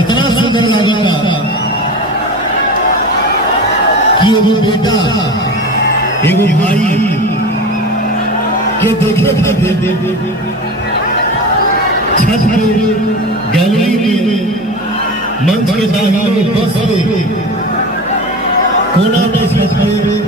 इतना सुंदर लागता कि एगो बेटा एगो भाई के देखे खातिर छत पे गैलरी में मंच के दाहिने बस पे कोना में छत पे